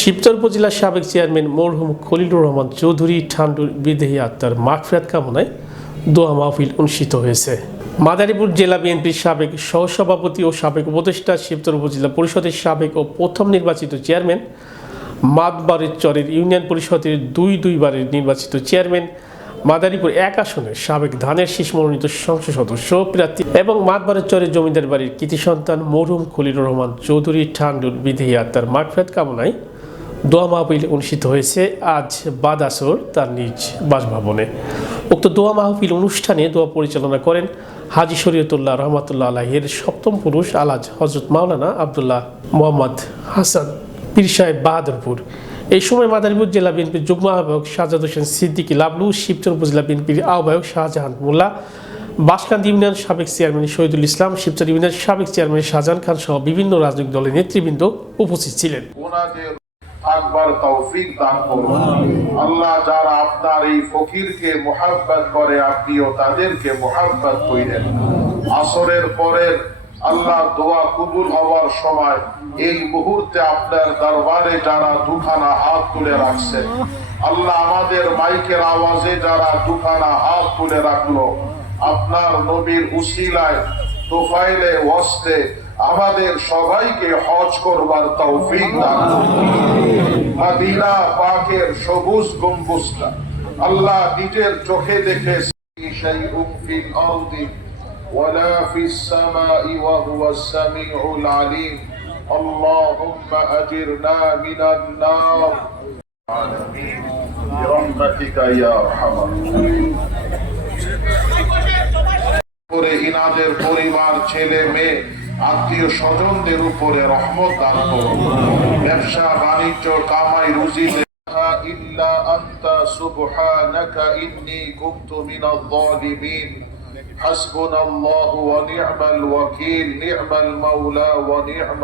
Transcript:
শিবচর উপজেলার সাবেক চেয়ারম্যান মরহুম খলিলুর রহমান চৌধুরী ঠান্ডুর বিদেহী আত্মার মাগফিরাত কামনায় দোয়া মাহফিল অনুষ্ঠিত হয়েছে। মাদারীপুর জেলা বিএনপির সাবেক সহসভাপতি ও সাবেক উপদেষ্টা, শিবচর উপজেলা পরিষদের সাবেক ও প্রথম নির্বাচিত চেয়ারম্যান, মাতবাড়ির চরের ইউনিয়ন পরিষদের দুইবারের নির্বাচিত চেয়ারম্যান, মাদারীপুর 1 আসনের সাবেক ধানের শীষ মনোনীত সংসদ সদস্য প্রার্থী এবং মাতবাড়ির চরের জমিদার বাড়ির কৃতি সন্তান মরহুম খলিলুর রহমান চৌধুরী ঠান্ডুর বিদেহী আত্মার মাগফিরাত কামনায় দোয়া মাহফিল অনুষ্ঠিত হয়েছে আজ বাদ আসর তার নিজ বাসভবনে। উক্ত দোয়া মাহফিল অনুষ্ঠানে দোয়া পরিচালনা করেন হাজী শরীয়তুল্লাহ রহমাতুল্লাহ আলাইহির সপ্তম পুরুষ আলাজ হযরত মাওলানা আব্দুল্লাহ মোহাম্মদ হাসান পীর সাহেব বাহাদুরপুর। এই সময় মাদারীপুর জেলা বিএনপির যুগ্ম আহ্বায়ক সাজ্জাদ হোসেন সিদ্দিকী লাবলু, শিবচর উপজেলা বিএনপির আহ্বায়ক শাহজাহান মোল্লা, বাঁশকান্দি ইউনিয়ন সাবেক চেয়ারম্যান শহীদুল ইসলাম, শিবচর ইউনিয়ন সাবেক চেয়ারম্যান শাহজাহান খান সহ বিভিন্ন রাজনৈতিক দলের নেতৃবৃন্দ উপস্থিত ছিলেন। আকবার তৌফিক দান করুন। আল্লাহ যারা আপনার এই ফকিরকে মুহাব্বত করে, আপনিও তাদেরকে মুহাব্বত করেন। আসরের পরের আল্লাহ দোয়া কবুল হওয়ার সময় এই মুহূর্তে আপনার দরবারে যারা দুখানা হাত তুলে রাখছেন, আল্লাহ আমাদের মাইকের আওয়াজে যারা দুখানা হাত তুলে রাখলো, আপনার নবীর উসিলায় তোফাইলে ওয়াস্তে আমাদের সবাইকে হজ করবার তৌফিক দান করুন। মদিনা পাকের সবুজ গম্বুজটা আল্লাহ নিজের চোখে দেখে শাইউন ফিল আরদি ওয়ালা ফিস সামাই ওয়া হুয়াস সামিউল আলিম। আল্লাহুম্মা আজিরনা মিনান নার আমিন বিরহমাতিকা ইয়া আরহামার রাহিমিন। ইনাদের পরিবার, ছেলে মেয়ে, আত্মীয় স্বজনদের উপরে রহমত দান করুন। ব্যবসা বাণিজ্য, কামাই রুজিতে ইল্লা আনতা সুবহানাকা ইন্নী কুনতু মিনাল যালিমিন। হাসবুনাল্লাহু ওয়া নি'মাল ওয়াকিল, নি'মাল মাওলা ওয়া নি'মাল